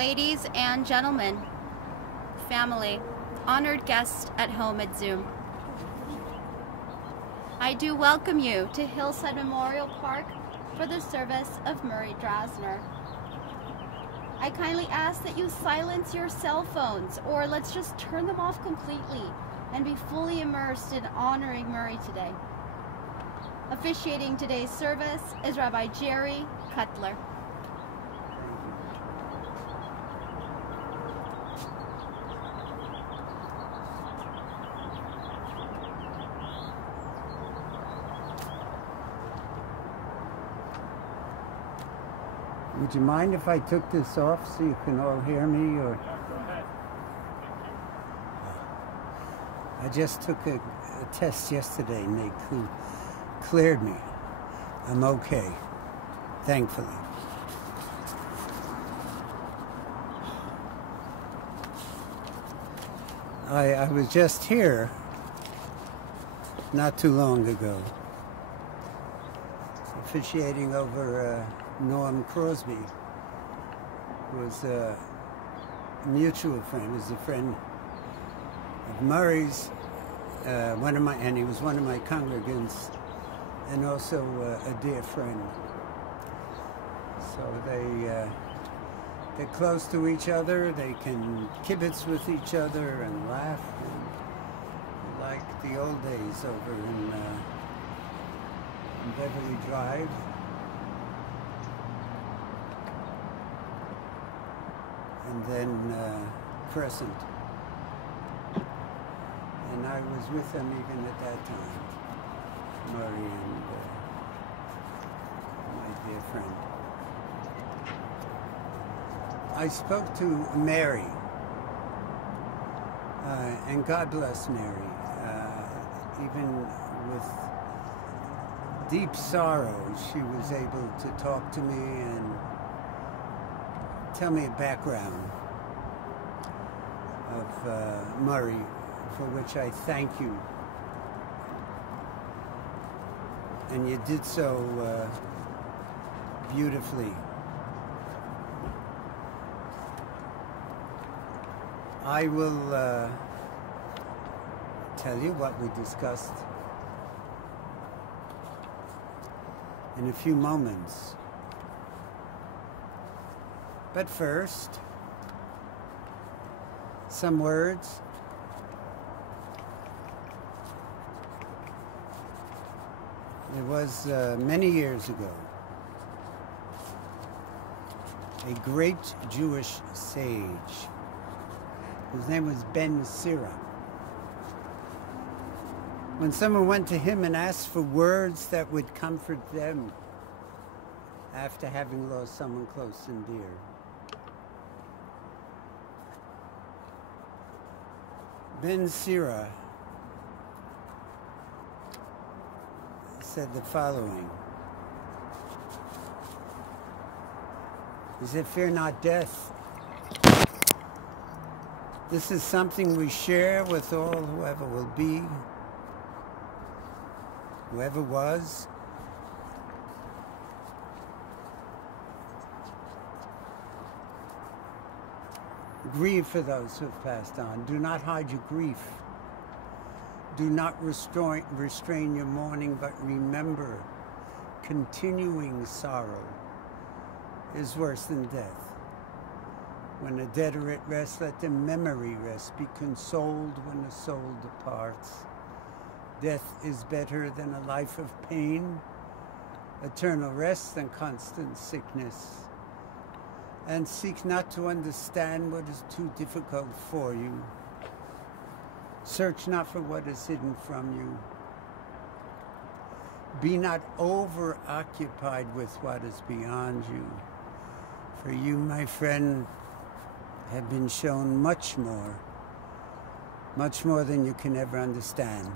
Ladies and gentlemen, family, honored guests at home at Zoom, I do welcome you to Hillside Memorial Park for the service of Murray Drazner. I kindly ask that you silence your cell phones, or let's just turn them off completely and be fully immersed in honoring Murray today. Officiating today's service is Rabbi Jerry Cutler. Would you mind if I took this off so you can all hear me? Or I just took a test yesterday and they cleared me. I'm okay, thankfully. I was just here not too long ago, officiating over Norm Crosby, who was a mutual friend, was a friend of Murray's, and he was one of my congregants, and also a dear friend. So they're close to each other. They can kibitz with each other and laugh, and like the old days over in Beverly Drive. And then Crescent. And I was with them even at that time, Murray and my dear friend. I spoke to Mary, and God bless Mary. Even with deep sorrow, she was able to talk to me and tell me a background of Murray, for which I thank you. And you did so beautifully. I will tell you what we discussed in a few moments. But first, some words. It was many years ago, a great Jewish sage whose name was Ben Sira. When someone went to him and asked for words that would comfort them after having lost someone close and dear, Ben Sira said the following. He said, "Fear not death. This is something we share with all whoever will be, whoever was. Grieve for those who have passed on. Do not hide your grief. Do not restrain your mourning, but remember, continuing sorrow is worse than death. When the dead are at rest, let the memory rest. Be consoled when the soul departs. Death is better than a life of pain, eternal rest than constant sickness. And seek not to understand what is too difficult for you. Search not for what is hidden from you. Be not over-occupied with what is beyond you. For you, my friend, have been shown much more than you can ever understand.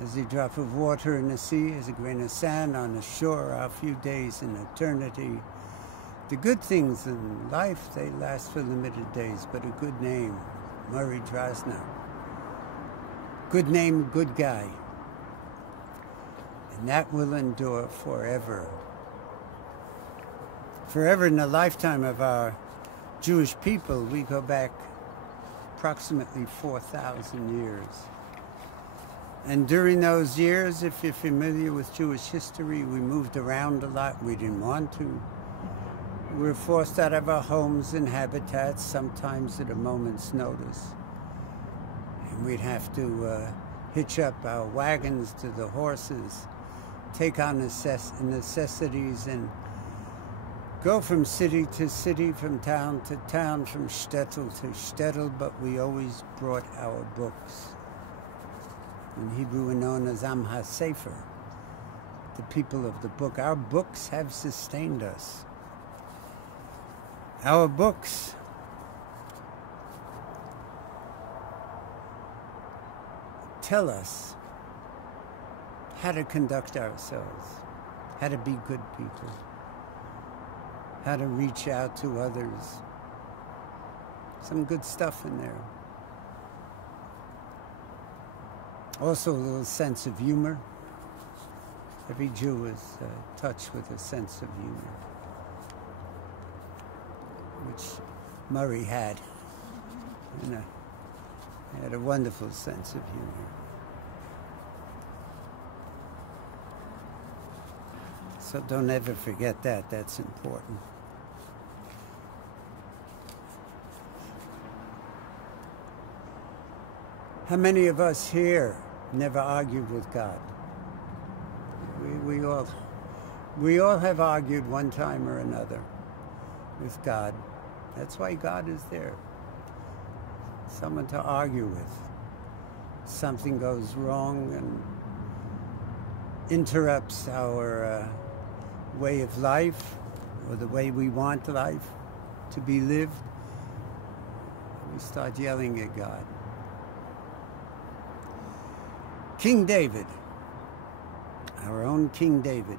As a drop of water in the sea, as a grain of sand on the shore, are a few days in eternity. The good things in life, they last for limited days, but a good name, Murray Drazner. Good name, good guy. And that will endure forever. Forever in the lifetime of our Jewish people, we go back approximately 4,000 years. And during those years, if you're familiar with Jewish history, we moved around a lot. We didn't want to. We were forced out of our homes and habitats, sometimes at a moment's notice. And we'd have to hitch up our wagons to the horses, take on necessities, and go from city to city, from town to town, from shtetl to shtetl, but we always brought our books. In Hebrew, we're known as Am HaSefer, the people of the book. Our books have sustained us. Our books tell us how to conduct ourselves, how to be good people, how to reach out to others. Some good stuff in there. Also a little sense of humor. Every Jew is touched with a sense of humor, which Murray had. He had a wonderful sense of humor. So don't ever forget that. That's important. How many of us here never argued with God? We all have argued one time or another with God. That's why God is there. Someone to argue with. Something goes wrong and interrupts our way of life, or the way we want life to be lived. We start yelling at God. King David, our own King David,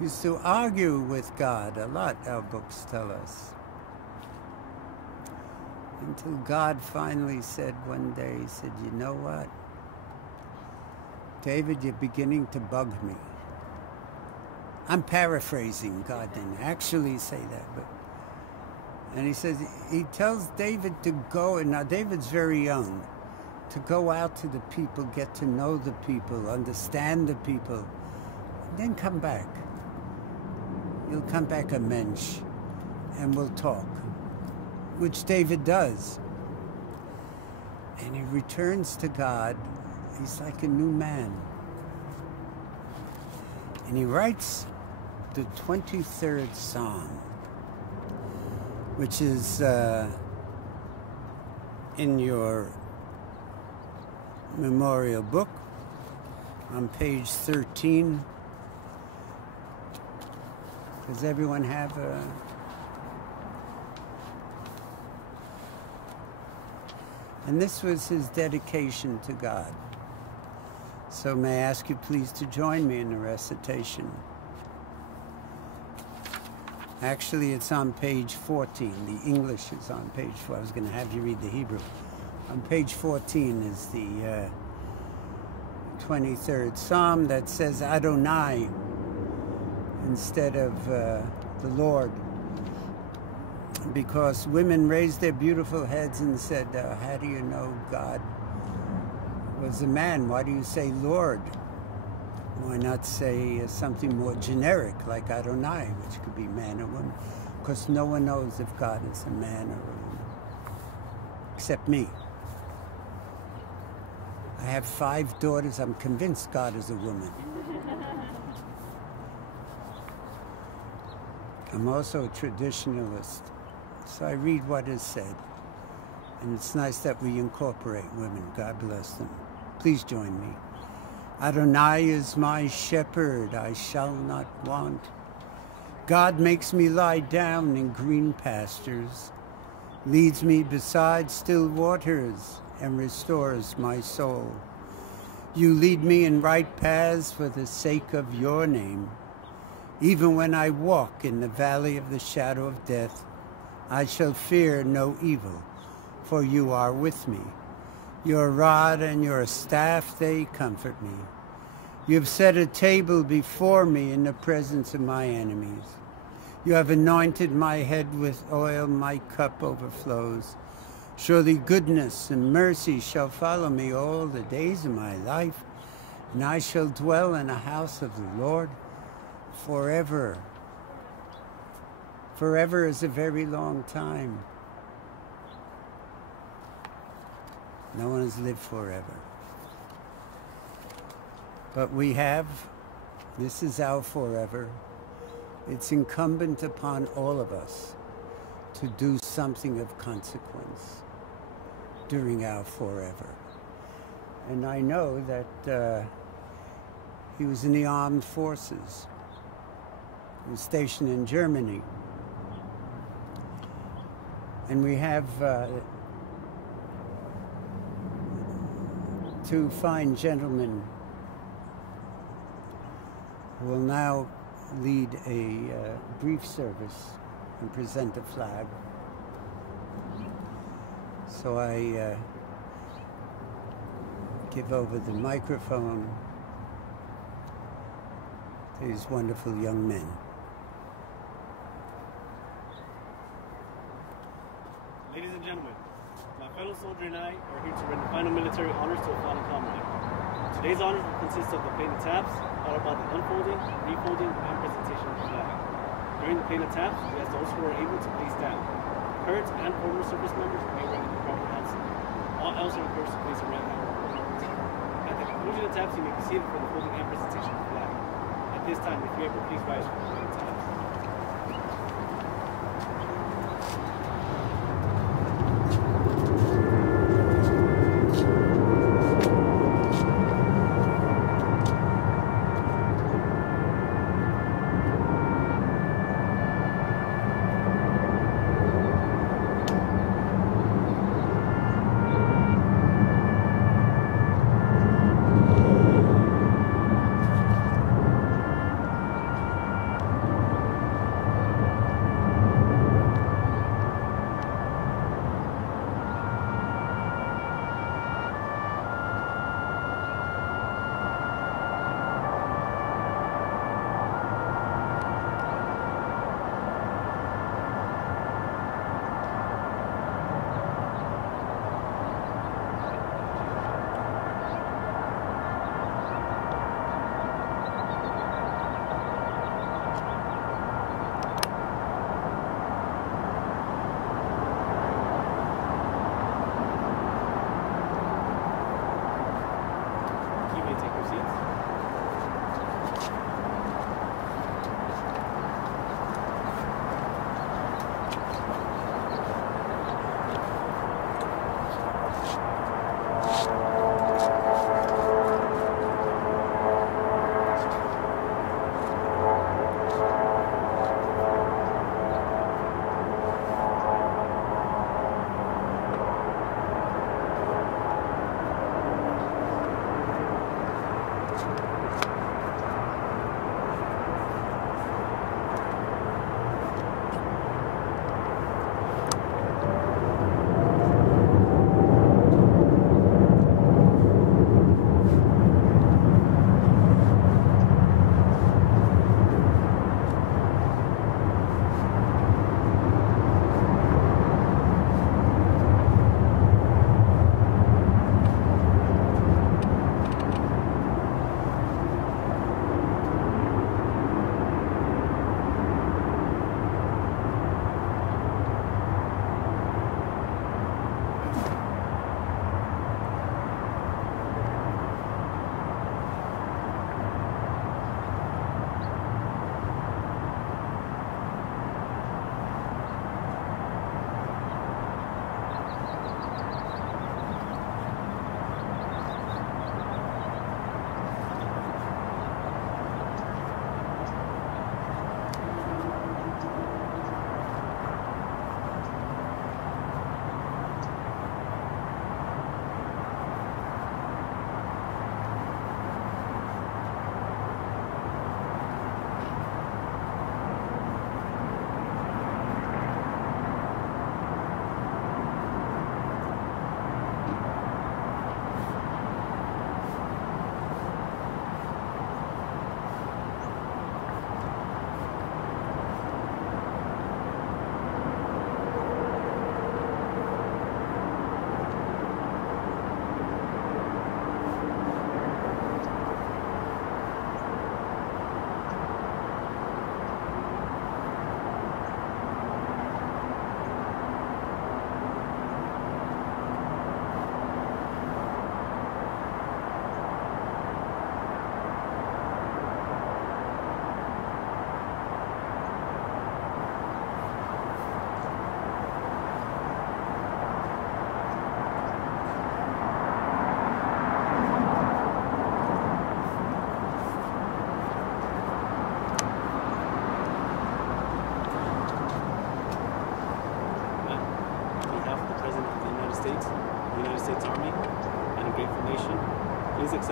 used to argue with God a lot, our books tell us. Until God finally said one day, he said, you know what? David, you're beginning to bug me. I'm paraphrasing. God didn't actually say that, but... And he says, he tells David to go, and now David's very young, to go out to the people, get to know the people, understand the people, and then come back. You'll come back a mensch, and we'll talk, which David does. And he returns to God. He's like a new man. And he writes the 23rd Psalm, which is in your memorial book on page 13. Does everyone have a... And this was his dedication to God. So may I ask you please to join me in the recitation. Actually, it's on page 14. The English is on page 4. I was going to have you read the Hebrew. On page 14 is the 23rd Psalm that says Adonai instead of the Lord. Because women raised their beautiful heads and said, how do you know God was a man? Why do you say Lord? Why not say something more generic like Adonai, which could be man or woman? Because no one knows if God is a man or a woman, except me. I have 5 daughters. I'm convinced God is a woman. I'm also a traditionalist, so I read what is said. And it's nice that we incorporate women. God bless them. Please join me. Adonai is my shepherd, I shall not want. God makes me lie down in green pastures, leads me beside still waters, and restores my soul. You lead me in right paths for the sake of your name. Even when I walk in the valley of the shadow of death, I shall fear no evil, for you are with me. Your rod and your staff, they comfort me. You have set a table before me in the presence of my enemies. You have anointed my head with oil, my cup overflows. Surely goodness and mercy shall follow me all the days of my life, and I shall dwell in the house of the Lord forever. Forever is a very long time. No one has lived forever. But we have, this is our forever. It's incumbent upon all of us to do something of consequence during our forever. And I know that he was in the armed forces. He was stationed in Germany. And we have two fine gentlemen who will now lead a brief service and present the flag. So I give over the microphone to these wonderful young men. Ladies and gentlemen, my fellow soldier and I are here to render final military honors to a fallen comrade. Today's honors will consist of the plain of taps, followed by the unfolding, refolding, and presentation of the flag. During the plain of taps, we ask those who are able to please stand. Current and former service members may render the proper answer. All else are encouraged to place a right hand on the podium. At the conclusion of taps, you may be seated for the folding and presentation of the flag. At this time, if you ever please rise for the plain of taps.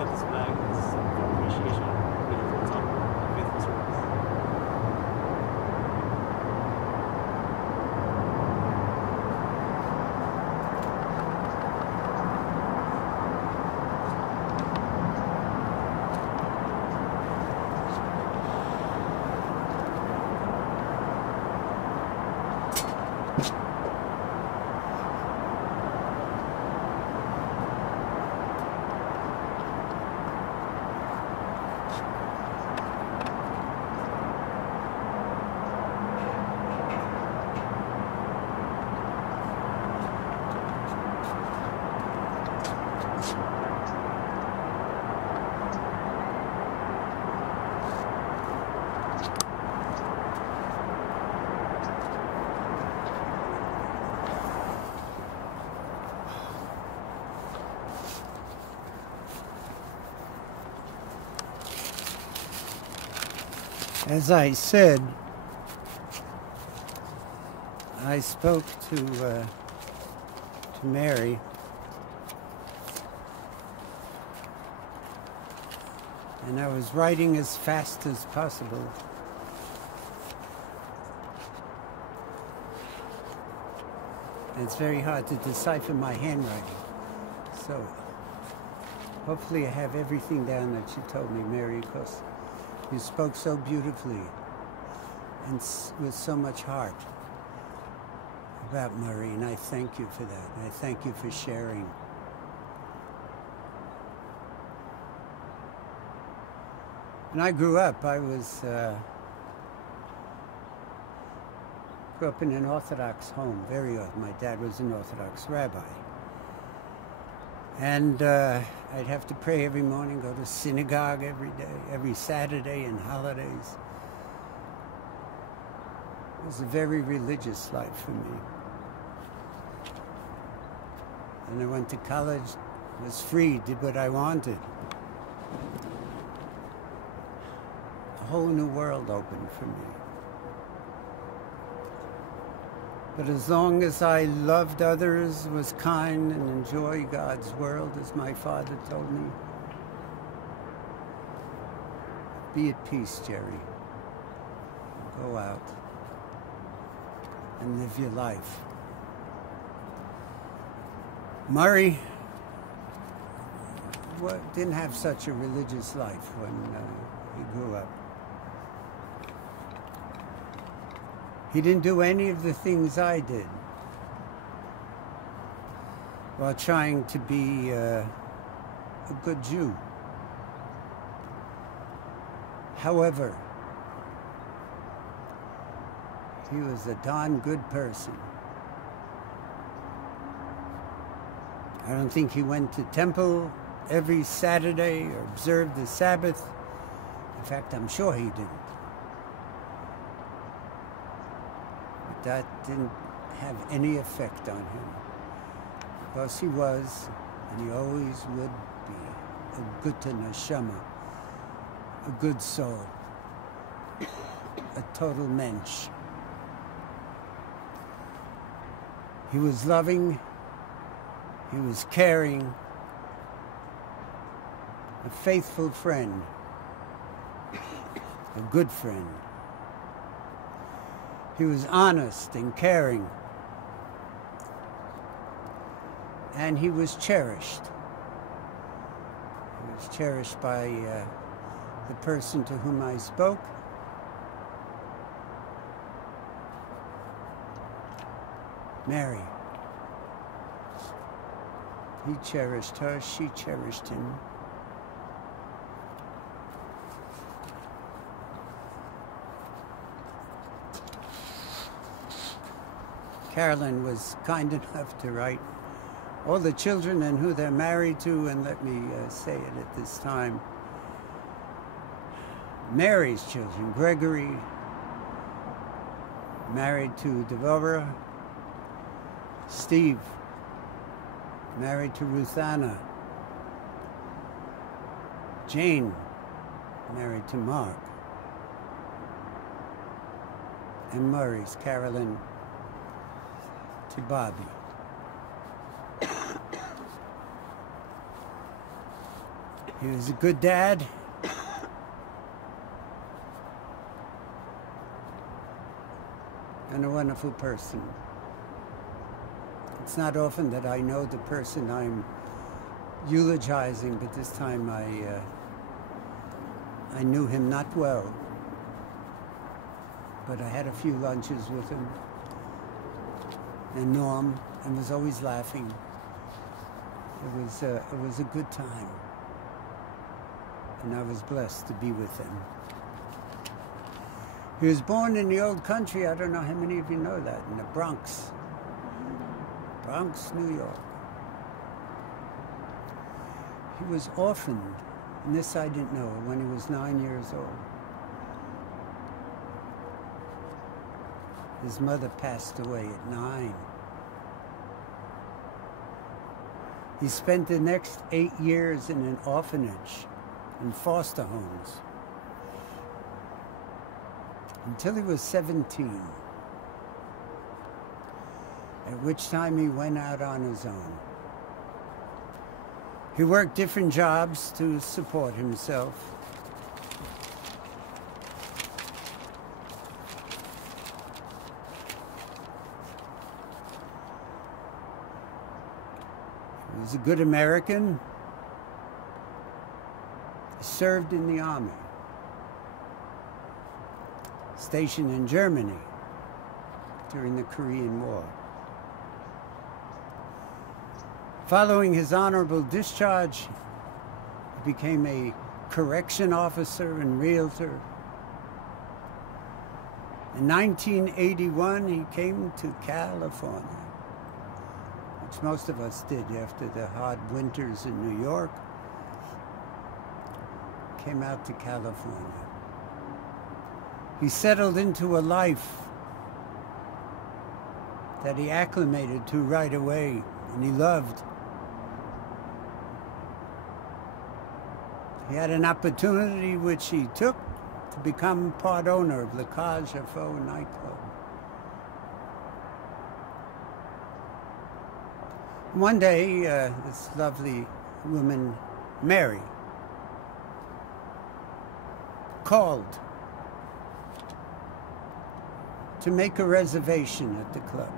accept this flag as a form of appreciation for your full-time and faithful service. As I said, I spoke to Mary, and I was writing as fast as possible. And it's very hard to decipher my handwriting, so hopefully I have everything down that you told me, Mary, because you spoke so beautifully and with so much heart about Murray, and I thank you for that. And I thank you for sharing. When I grew up, I grew up in an Orthodox home, very Orthodox. My dad was an Orthodox rabbi. And I'd have to pray every morning, go to synagogue every day, every Saturday and holidays. It was a very religious life for me. And I went to college, was free, did what I wanted. A whole new world opened for me. But as long as I loved others, was kind, and enjoyed God's world, as my father told me, be at peace, Jerry. Go out and live your life. Murray didn't have such a religious life when he grew up. He didn't do any of the things I did while trying to be a good Jew. However, he was a darn good person. I don't think he went to temple every Saturday or observed the Sabbath. In fact, I'm sure he didn't. That didn't have any effect on him, because he was, and he always would be, a good neshama, a good soul, a total mensch. He was loving, he was caring, a faithful friend, a good friend. He was honest and caring, and he was cherished. He was cherished by the person to whom I spoke. Mary. He cherished her, she cherished him. Carolyn was kind enough to write all the children and who they're married to, and let me say it at this time. Mary's children, Gregory, married to Devorah. Steve, married to Ruth Anna. Jane, married to Mark. And Murray's, Carolyn, to Bobby. He was a good dad. And a wonderful person. It's not often that I know the person I'm eulogizing, but this time I knew him not well. But I had a few lunches with him and Norm, and was always laughing. It was a good time, and I was blessed to be with him. He was born in the old country. I don't know how many of you know that, in the Bronx, New York. He was orphaned, and this I didn't know, when he was 9 years old. His mother passed away at 9. He spent the next 8 years in an orphanage, in foster homes, until he was 17, at which time he went out on his own. He worked different jobs to support himself. He was a good American. He served in the army, stationed in Germany during the Korean War. Following his honorable discharge, he became a correction officer and realtor. In 1981, he came to California, which most of us did after the hard winters in New York. Came out to California. He settled into a life that he acclimated to right away, and he loved. He had an opportunity which he took to become part owner of the Cage à Feu nightclub. One day, this lovely woman, Mary, called to make a reservation at the club.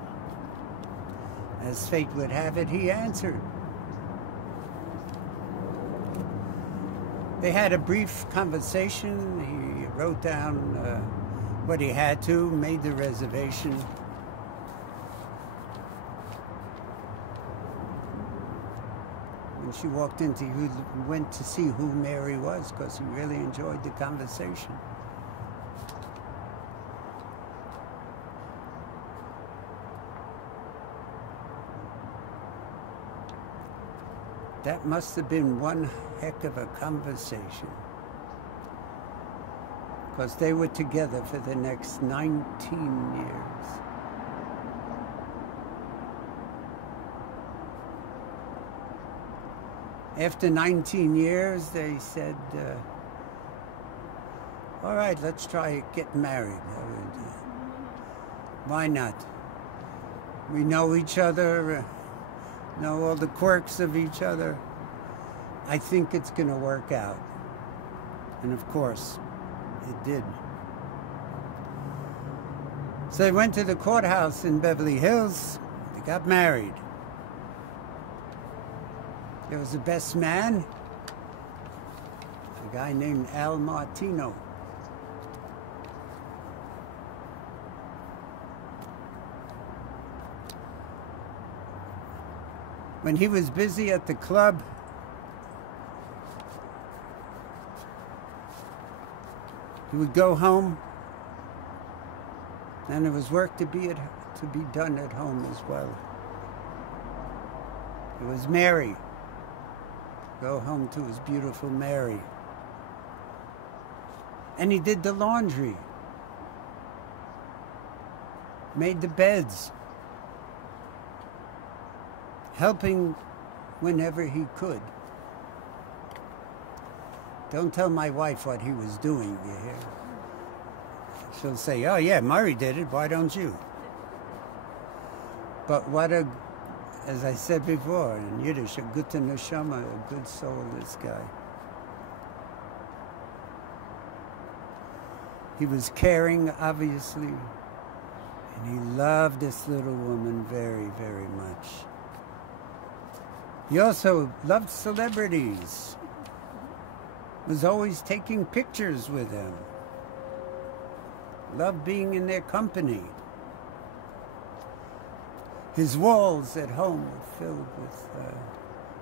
As fate would have it, he answered. They had a brief conversation. He wrote down what he had to, made the reservation. When she walked in, he went to see who Mary was, because he really enjoyed the conversation. That must have been one heck of a conversation, because they were together for the next 19 years. After 19 years, they said, all right, let's try getting married. Why not? We know each other, know all the quirks of each other. I think it's going to work out. And of course, it did. So they went to the courthouse in Beverly Hills. They got married. There was a best man, a guy named Al Martino. When he was busy at the club, he would go home, and there was work to be done at home as well. It was Mary. Go home to his beautiful Mary. And he did the laundry, made the beds, helping whenever he could. Don't tell my wife what he was doing, you hear? She'll say, oh yeah, Murray did it, why don't you? But what a, as I said before in Yiddish, a gute neshama, a good soul, this guy. He was caring, obviously, and he loved this little woman very, very much. He also loved celebrities, was always taking pictures with them, loved being in their company. His walls at home were filled with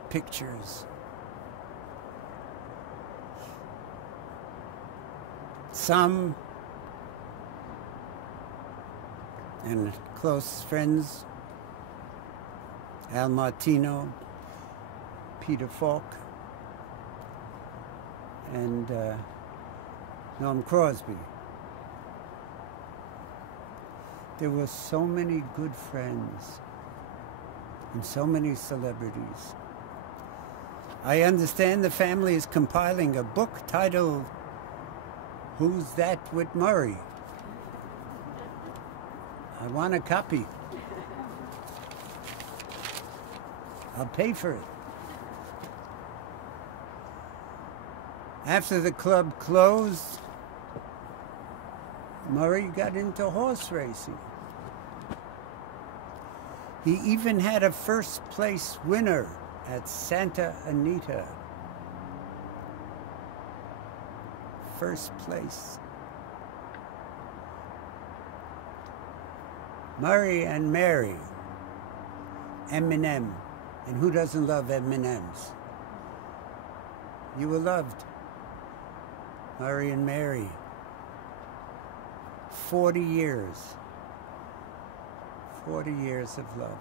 pictures. Some, and close friends, Al Martino, Peter Falk, and Norm Crosby. There were so many good friends and so many celebrities. I understand the family is compiling a book titled Who's That with Murray? I want a copy. I'll pay for it. After the club closed, Murray got into horse racing. He even had a first place winner at Santa Anita. First place. Murray and Mary, M&M, and who doesn't love M&Ms? You were loved. Murray and Mary. 40 years. 40 years of love.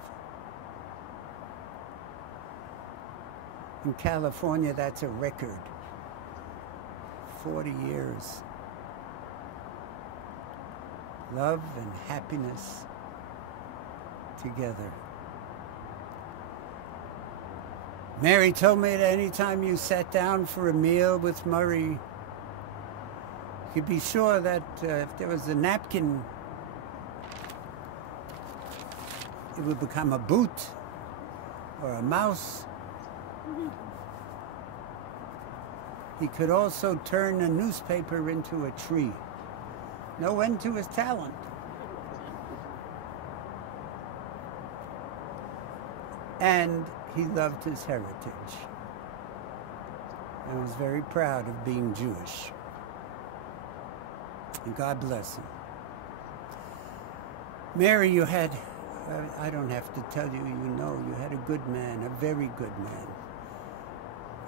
In California, that's a record. 40 years. Love and happiness together. Mary told me that any time you sat down for a meal with Murray, you could be sure that if there was a napkin, it would become a boot or a mouse. He could also turn a newspaper into a tree. No end to his talent. And he loved his heritage and was very proud of being Jewish. And God bless him. Mary, you had, I don't have to tell you, you know, you had a good man, a very good man.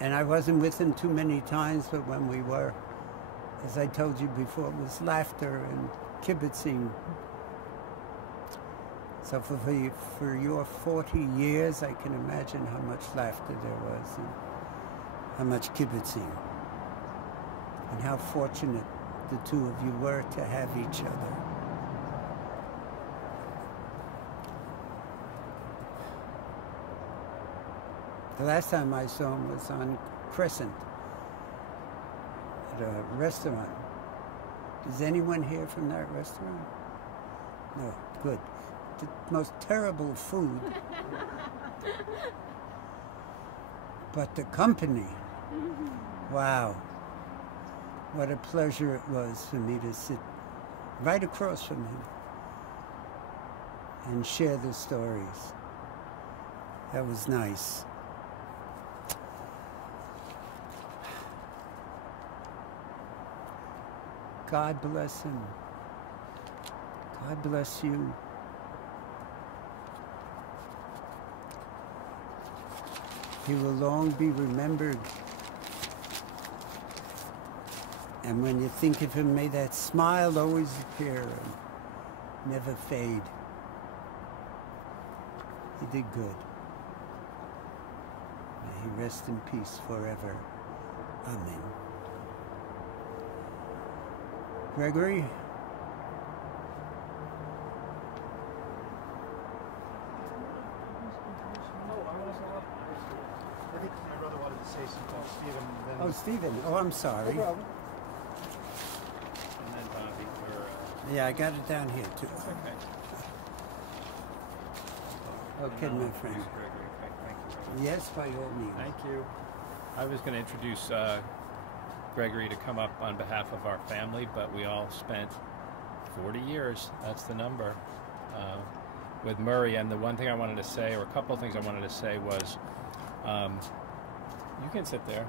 And I wasn't with him too many times, but when we were, as I told you before, it was laughter and kibitzing. So for your 40 years, I can imagine how much laughter there was and how much kibitzing. And how fortunate the two of you were to have each other. The last time I saw him was on Crescent at a restaurant. Is anyone here from that restaurant? No, good. The most terrible food. But the company, wow. What a pleasure it was for me to sit right across from him and share the stories. That was nice. God bless him. God bless you. He will long be remembered. And when you think of him, may that smile always appear and never fade. He did good. May he rest in peace forever. Amen. Gregory? I think my brother wanted to say something to Stephen. Then Oh, Stephen. Oh, I'm sorry. no problem. And then Bobby for, Yeah, I got it down here too. okay. Okay, my friend. Introduce Gregory. Thank you. Yes, by all means. Thank you. I was going to introduce Gregory to come up on behalf of our family, but we all spent 40 years, that's the number, with Murray. And the one thing I wanted to say, or a couple of things I wanted to say was, you can sit there.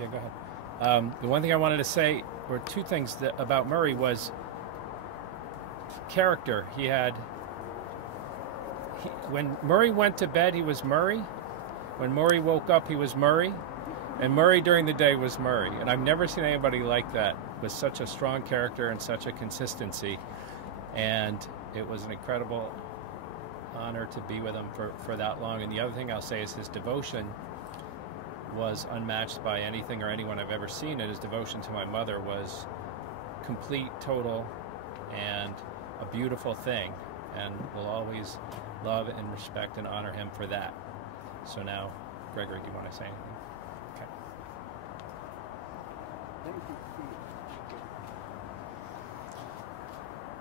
Yeah, go ahead. The one thing I wanted to say, or two things about Murray, was character. When Murray went to bed, he was Murray. When Murray woke up, he was Murray. And Murray during the day was Murray. And I've never seen anybody like that, with such a strong character and such a consistency. And it was an incredible honor to be with him for that long. And the other thing I'll say is his devotion was unmatched by anything or anyone I've ever seen. And his devotion to my mother was complete, total, and a beautiful thing. And we'll always love and respect and honor him for that. So now, Gregory, do you want to say anything? Okay.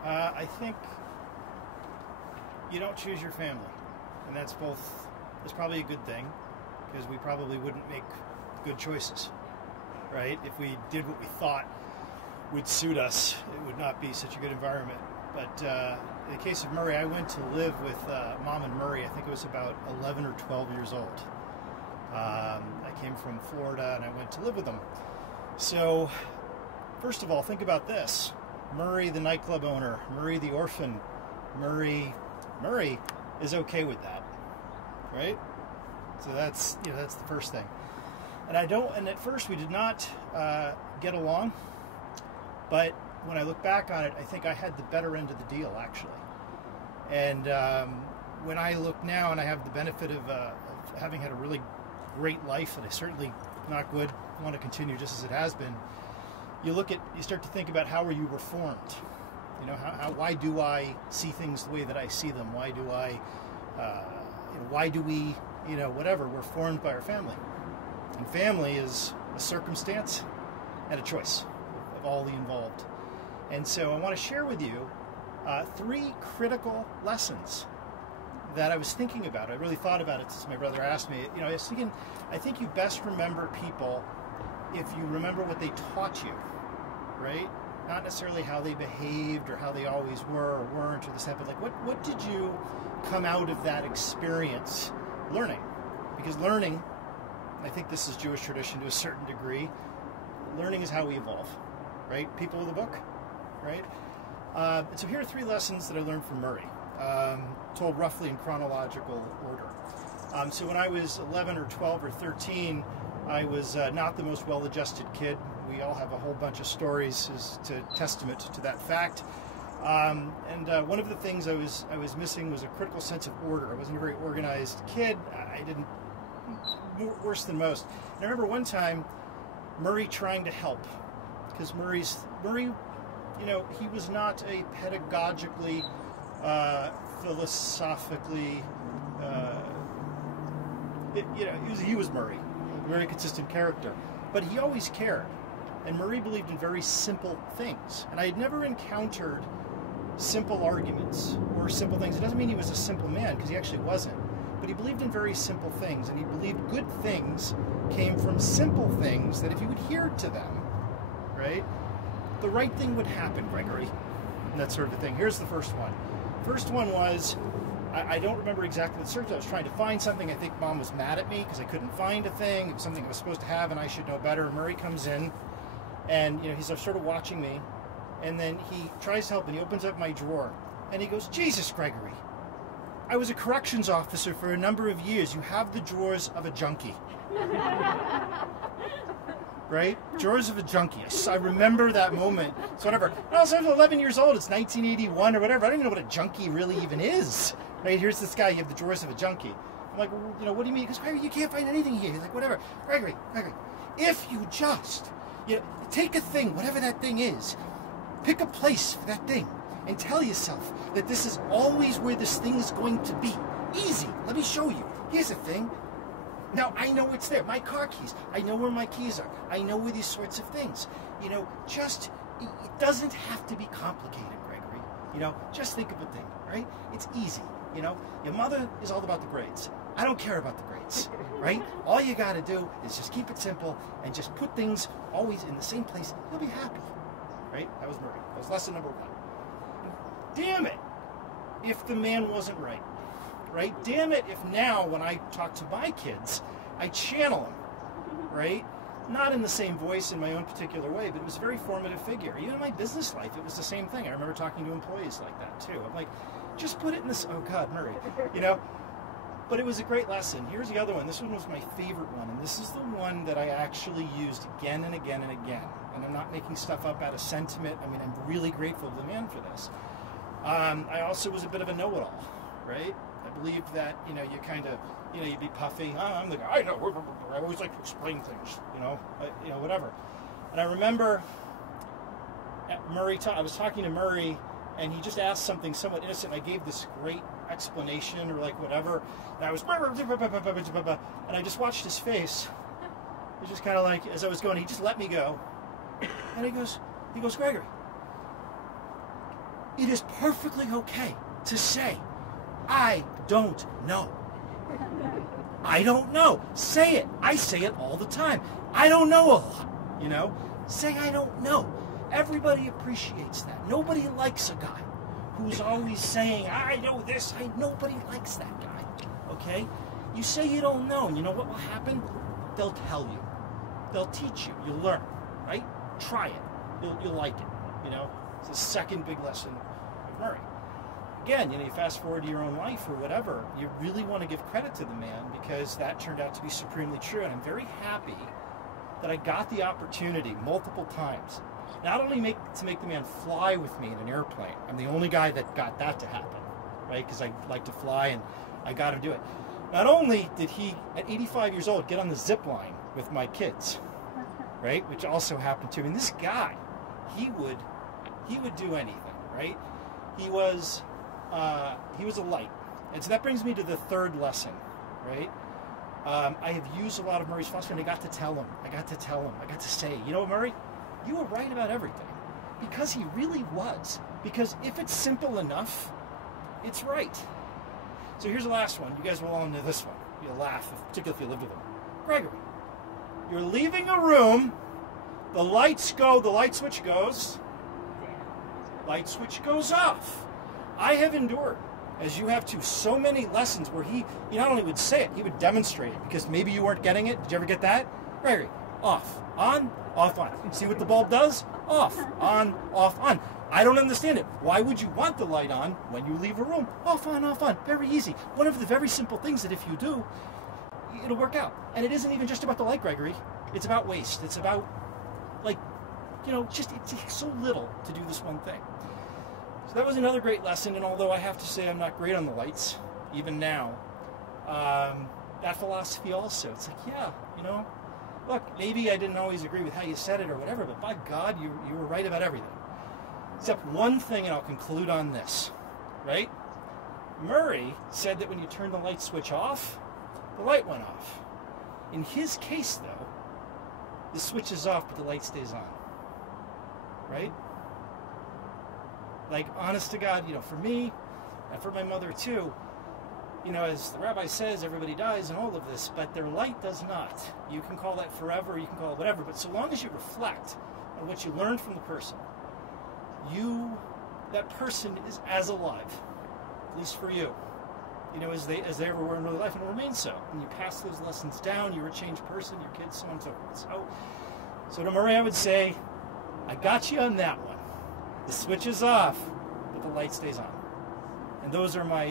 I think you don't choose your family, and that's probably a good thing, because we probably wouldn't make good choices, right? If we did what we thought would suit us, it would not be such a good environment. But in the case of Murray, I went to live with Mom and Murray. I think it was about 11 or 12 years old. I came from Florida, and I went to live with them. So, first of all, think about this. Murray, the nightclub owner, Murray, the orphan, Murray is okay with that, right? So that's the first thing. And at first we did not get along, but when I look back on it, I think I had the better end of the deal, actually. And when I look now, and I have the benefit of having had a really great life, and I certainly, knock wood, want to continue just as it has been, you start to think about how were you reformed? Why do I see things the way that I see them? Why do I, why do we, whatever, we're formed by our family. And family is a circumstance and a choice of all the involved. And so I want to share with you 3 critical lessons that I was thinking about. I really thought about it since my brother asked me. I was thinking, I think you best remember people if you remember what they taught you, right? Not necessarily how they behaved or how they always were or weren't or this, that, but like what did you come out of that experience learning? Because learning, I think this is Jewish tradition to a certain degree, learning is how we evolve, right? People of the book, right? And so here are 3 lessons that I learned from Murray, told roughly in chronological order. So when I was 11 or 12 or 13, I was not the most well-adjusted kid. We all have a whole bunch of stories as to testament to that fact. And one of the things I was missing was a critical sense of order. I wasn't a very organized kid. I didn't, worse than most. And I remember one time Murray trying to help, because Murray, he was not a pedagogically, philosophically, he was Murray, a very consistent character, but he always cared. And Murray believed in very simple things. And I had never encountered simple arguments or simple things. It doesn't mean he was a simple man, because he actually wasn't. But he believed in very simple things, and he believed good things came from simple things, that if you adhered to them, right, the right thing would happen, Gregory, and that sort of a thing. Here's the first one. First one was, I don't remember exactly the search. I was trying to find something. I think Mom was mad at me because I couldn't find a thing. It was something I was supposed to have, and I should know better. Murray comes in, and he's sort of watching me, and then he tries to help, and he opens up my drawer, and he goes, "Jesus, Gregory, I was a corrections officer for a number of years. You have the drawers of a junkie." Right? Drawers of a junkie. I remember that moment. So whatever. I was 11 years old. It's 1981 or whatever. I don't even know what a junkie really even is. Right? Here's this guy. You have the drawers of a junkie. I'm like, well, what do you mean? He goes, "Gregory, you can't find anything here." He's like, "Whatever. Gregory, if you just, take a thing, whatever that thing is, pick a place for that thing, and tell yourself that this is always where this thing is going to be. Easy. Let me show you. Here's the thing. Now, I know it's there. My car keys. I know where my keys are. I know where these sorts of things. Just, it doesn't have to be complicated, Gregory. Just think of a thing, right? It's easy. Your mother is all about the grades. I don't care about the grades, right? All you got to do is just keep it simple and just put things always in the same place. You'll be happy, right? That was Murray. That was lesson number 1. Damn it if the man wasn't right, right? Damn it if now when I talk to my kids, I channel him, right? Not in the same voice in my own particular way, but it was a very formative figure. Even in my business life, it was the same thing. I remember talking to employees like that too. I'm like, just put it in this, oh God, Murray, you know? But it was a great lesson. Here's the other one. This one was my favorite one, and this is the one that I actually used again and again and again. And I'm not making stuff up out of sentiment. I mean, I'm really grateful to the man for this. I also was a bit of a know-it-all, right? I believed that, you know, you kind of, you know, you'd be puffy. Oh, I'm the guy, I know. I always like to explain things, you know, whatever. And I remember I was talking to Murray, and he just asked something somewhat innocent. I gave this great explanation or like whatever, and I was, and I just watched his face. It was just kind of like, as I was going, he just let me go, and he goes, Gregory, it is perfectly okay to say, I don't know. I don't know. Say it. I say it all the time. I don't know a lot, you know? Say I don't know. Everybody appreciates that. Nobody likes a guy who's always saying, I know this. Nobody likes that guy, okay? You say you don't know, and you know what will happen? They'll tell you. They'll teach you. You'll learn, right? Try it. You'll like it, you know? It's the second big lesson of Murray. Again, you know, you fast forward to your own life or whatever, you really want to give credit to the man because that turned out to be supremely true. And I'm very happy that I got the opportunity multiple times, not only to make the man fly with me in an airplane. I'm the only guy that got that to happen, right? Because I like to fly and I got to do it. Not only did he, at 85 years old, get on the zip line with my kids, right? Which also happened to him. And this guy, he would do anything, right? He was a light. And so that brings me to the third lesson, right? I have used a lot of Murray's philosophy, and I got to tell him. I got to say, you know what, Murray? You were right about everything. Because he really was. Because if it's simple enough, it's right. So here's the last one. You guys will all know this one. You'll laugh, particularly if you lived with him. Gregory, you're leaving a room, the light switch goes, light switch goes off. I have endured, as you have too, so many lessons where he not only would say it, he would demonstrate it, because maybe you weren't getting it. Did you ever get that? Gregory, off, on, off, on. See what the bulb does? Off, on, off, on. I don't understand it. Why would you want the light on when you leave a room? Off, on, off, on. Very easy. One of the very simple things that if you do, it'll work out. And it isn't even just about the light, Gregory. It's about waste. It's about, like, you know, just it takes so little to do this one thing. So that was another great lesson, and although I have to say I'm not great on the lights, even now, that philosophy also, it's like, yeah, you know, look, maybe I didn't always agree with how you said it or whatever, but by God, you were right about everything. Except one thing, and I'll conclude on this, right? Murray said that when you turn the light switch off, the light went off. In his case, though, the switch is off, but the light stays on, right? Like, honest to God, you know, for me, and for my mother too, you know, as the rabbi says, everybody dies and all of this, but their light does not. You can call that forever, you can call it whatever, but so long as you reflect on what you learned from the person, that person is as alive, at least for you, you know, as they ever were in real life, and it remains so. And you pass those lessons down, you're a changed person, your kids, so on and so forth. So to Murray, I would say, I got you on that one. The switch is off, but the light stays on. And those are my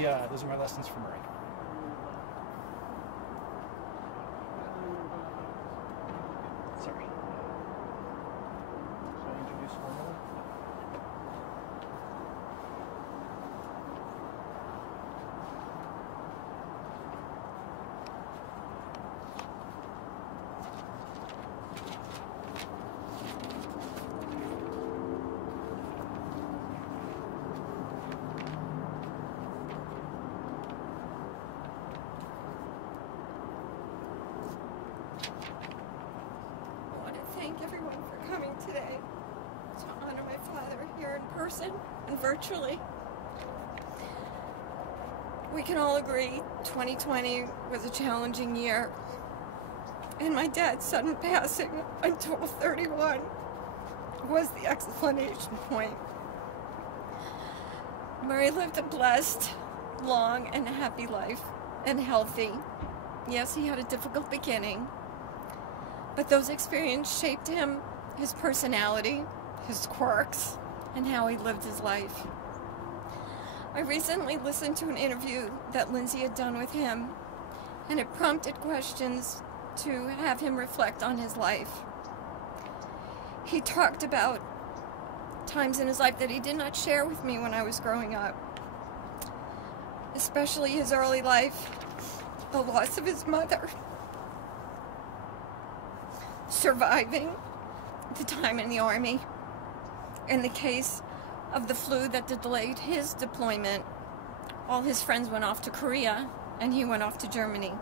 lessons from Murray. Sorry. Should I introduce formally? Thank everyone for coming today to honor my father here in person and virtually. We can all agree 2020 was a challenging year, and my dad's sudden passing on 12/31 was the explanation point. Murray lived a blessed, long, and happy life, and healthy. Yes, he had a difficult beginning, but those experiences shaped him, his personality, his quirks, and how he lived his life. I recently listened to an interview that Lindsay had done with him, and it prompted questions to have him reflect on his life. He talked about times in his life that he did not share with me when I was growing up, especially his early life, the loss of his mother, surviving the time in the Army, in the case of the flu that delayed his deployment. All his friends went off to Korea, and he went off to Germany.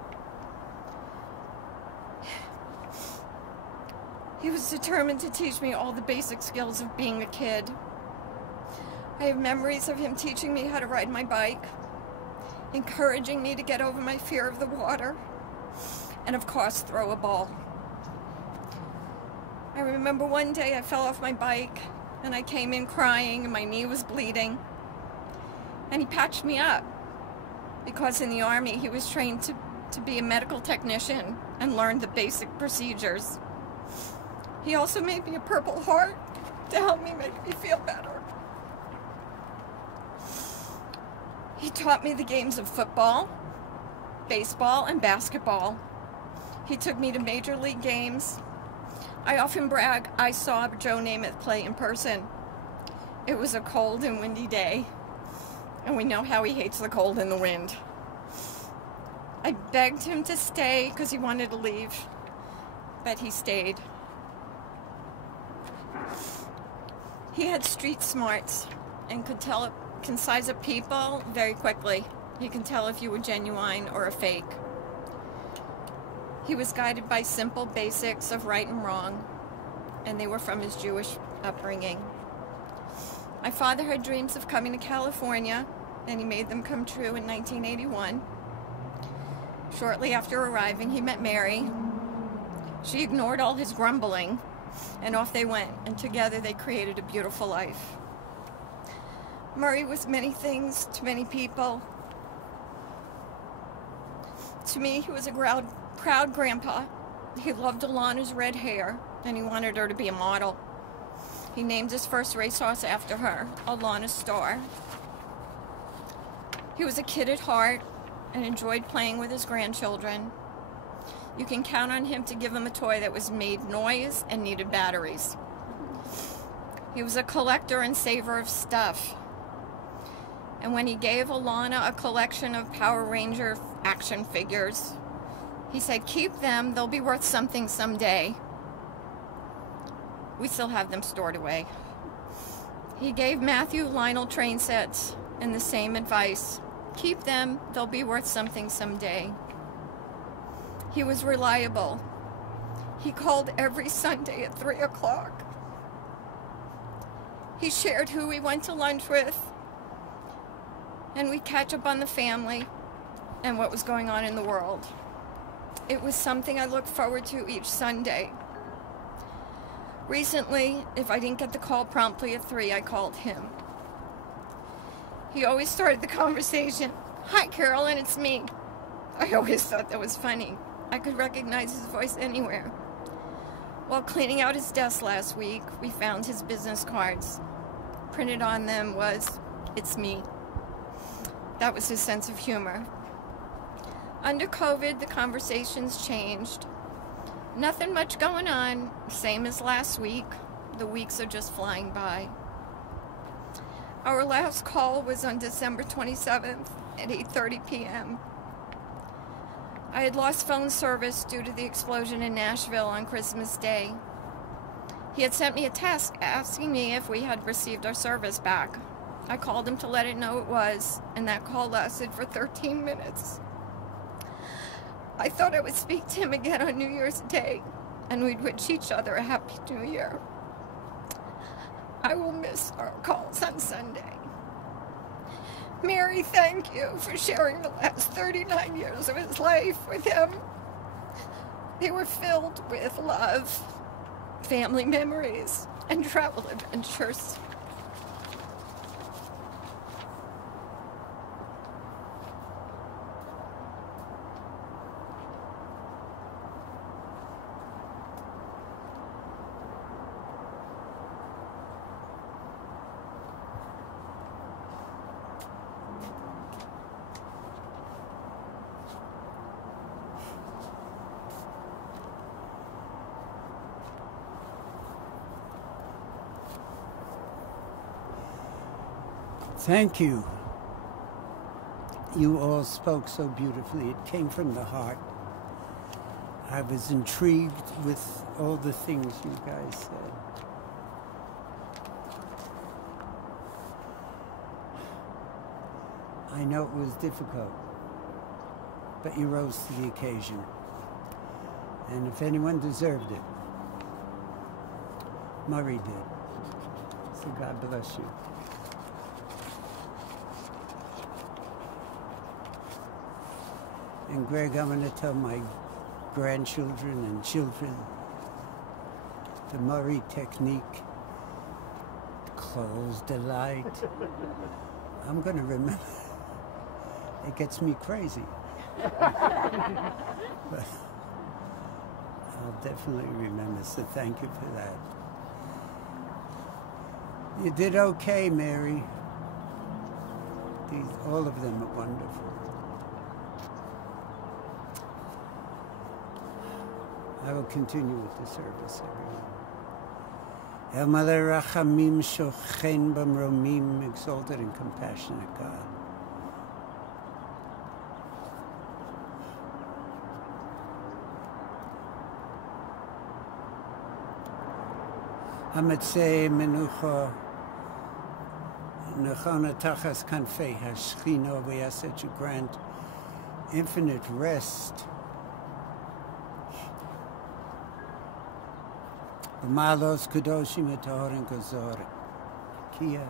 He was determined to teach me all the basic skills of being a kid. I have memories of him teaching me how to ride my bike, encouraging me to get over my fear of the water, and of course, throw a ball. I remember one day I fell off my bike, and I came in crying, and my knee was bleeding, and he patched me up, because in the Army he was trained to be a medical technician and learned the basic procedures. He also made me a Purple Heart to help me make me feel better. He taught me the games of football, baseball, and basketball. He took me to major league games. I often brag I saw Joe Namath play in person. It was a cold and windy day, and we know how he hates the cold and the wind. I begged him to stay because he wanted to leave, but he stayed. He had street smarts and can size up people very quickly. You can tell if you were genuine or a fake. He was guided by simple basics of right and wrong, and they were from his Jewish upbringing. My father had dreams of coming to California, and he made them come true in 1981. Shortly after arriving, he met Mary. She ignored all his grumbling, and off they went, and together they created a beautiful life. Murray was many things to many people. To me, he was a proud grandpa. He loved Alana's red hair, and he wanted her to be a model. He named his first racehorse after her, Alana Star. He was a kid at heart and enjoyed playing with his grandchildren. You can count on him to give them a toy that was made noise and needed batteries. He was a collector and saver of stuff. And when he gave Alana a collection of Power Ranger action figures, he said, "Keep them, they'll be worth something someday." We still have them stored away. He gave Matthew Lionel train sets and the same advice. "Keep them, they'll be worth something someday." He was reliable. He called every Sunday at 3 o'clock. He shared who we went to lunch with, and we'd catch up on the family and what was going on in the world. It was something I looked forward to each Sunday. Recently, if I didn't get the call promptly at 3, I called him. He always started the conversation, "Hi, Carolyn, it's me." I always thought that was funny. I could recognize his voice anywhere. While cleaning out his desk last week, we found his business cards. Printed on them was, "It's me." That was his sense of humor. Under COVID, the conversations changed. Nothing much going on, same as last week. The weeks are just flying by. Our last call was on December 27th at 8:30 p.m. I had lost phone service due to the explosion in Nashville on Christmas Day. He had sent me a text asking me if we had received our service back. I called him to let it know it was, and that call lasted for 13 minutes. I thought I would speak to him again on New Year's Day, and we'd wish each other a Happy New Year. I will miss our calls on Sunday. Mary, thank you for sharing the last 39 years of his life with him. They were filled with love, family memories, and travel adventures. Thank you. You all spoke so beautifully. It came from the heart. I was intrigued with all the things you guys said. I know it was difficult, but you rose to the occasion. And if anyone deserved it, Murray did. So God bless you. And Greg, I'm going to tell my grandchildren and children the Murray technique, close the light. I'm going to remember. It gets me crazy. But I'll definitely remember, so thank you for that. You did okay, Mary. All of them are wonderful. I will continue with the service, everyone. El Malei Rachamim Shochen B'Mromim, exalted and compassionate God. Hamatzei Menucha Nechana Tachas Kanfei Hashchina, we ask that you grant infinite rest. Malos Kudoshim Etorim Gozor Kia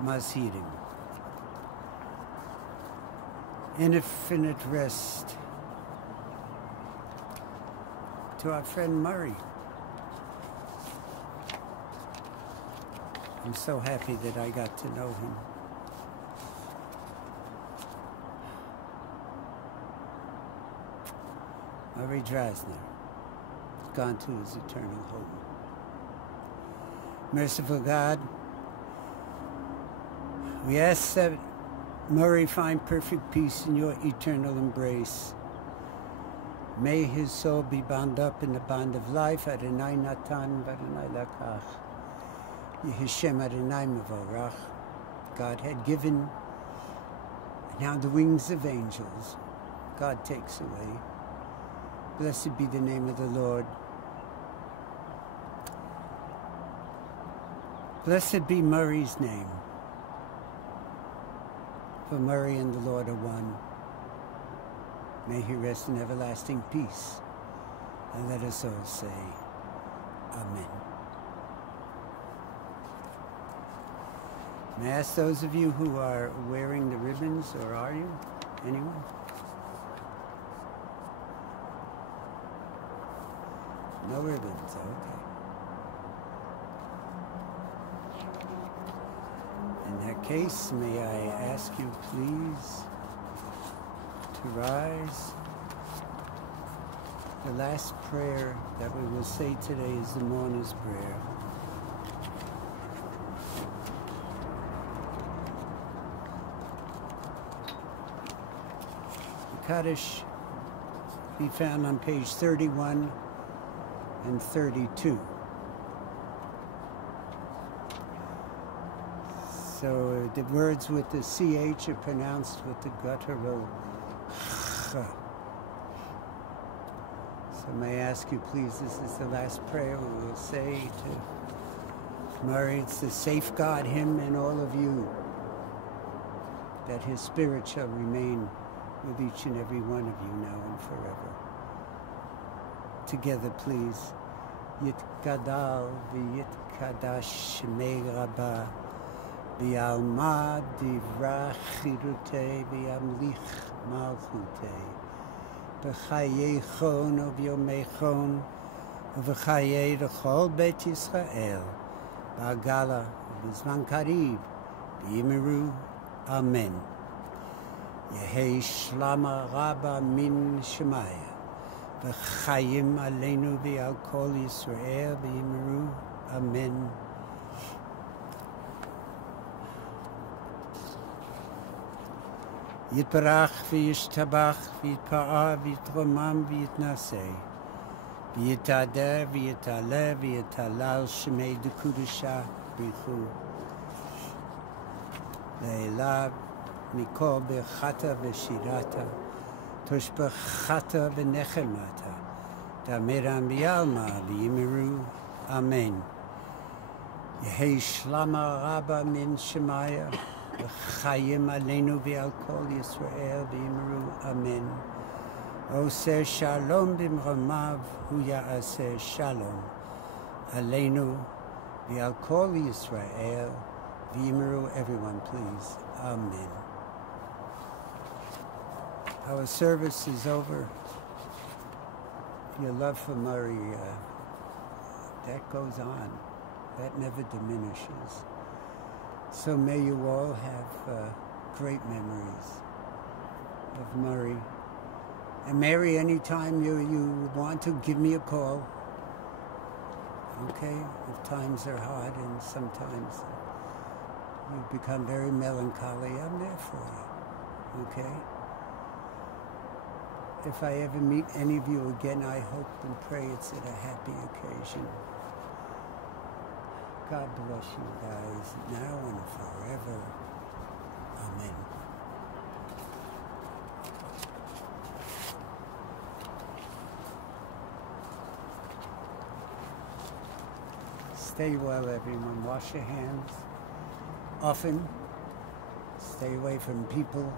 Mazhirim. Infinite rest to our friend Murray. I'm so happy that I got to know him. Murray Drazner, gone to his eternal home. Merciful God, we ask that Murray find perfect peace in your eternal embrace. May his soul be bound up in the bond of life. Adonai Natan v'Adonai Lakach. Yehishem Adonai Mevorach. God had given, and now the wings of angels God takes away. Blessed be the name of the Lord. Blessed be Murray's name. For Murray and the Lord are one. May he rest in everlasting peace. And let us all say, Amen. May I ask those of you who are wearing the ribbons, or are you? Anyone? No ribbons, okay. In that case, may I ask you please to rise. The last prayer that we will say today is the mourner's prayer. The Kaddish be found on page 31 and 32. So the words with the CH are pronounced with the guttural ch. So may I ask you please, this is the last prayer we will say to Murray. It's to safeguard him and all of you, that his spirit shall remain with each and every one of you now and forever. Together, please. Yit gadal v'yit kadash shmei rabba V'alma divra chirute v'amlich malchute. B'chayechon u'vyomechon u'v'chayei l'chol bet Yisrael. Ba'gala u'b'zman karib v'yimeru. Amen. Yehei shlama rabba min shemaya. V'chayim aleinu v'al kol Yisrael v'yimeru. Amen. Yitbarach v'yishtabach v'yitpa'ah v'yitromam v'yitnaseh v'yitader v'yitaleh v'yitalal shemei dekudusha b'chu le'elav mikol b'chata v'shirata toshbachata v'nechemata dameram v'yalma v'yimeru. Amen. Yehei shlama rabba min shemaya v'chayim aleinu v'al kol Yisrael v'yimeru. Amen. Oseh shalom b'mromav hu ya'aseh shalom aleinu v'al kol Yisrael v'yimeru. Everyone, please. Amen. Our service is over. Your love for Murray, that goes on. That never diminishes. So may you all have great memories of Murray. And Mary, anytime you want to, give me a call. Okay? If times are hard and sometimes you become very melancholy, I'm there for you. Okay? If I ever meet any of you again, I hope and pray it's at a happy occasion. God bless you guys, now and forever. Amen. Stay well, everyone. Wash your hands often. Stay away from people.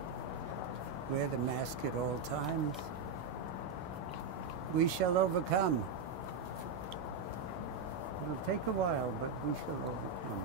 Wear the mask at all times. We shall overcome. It'll take a while, but we shall overcome.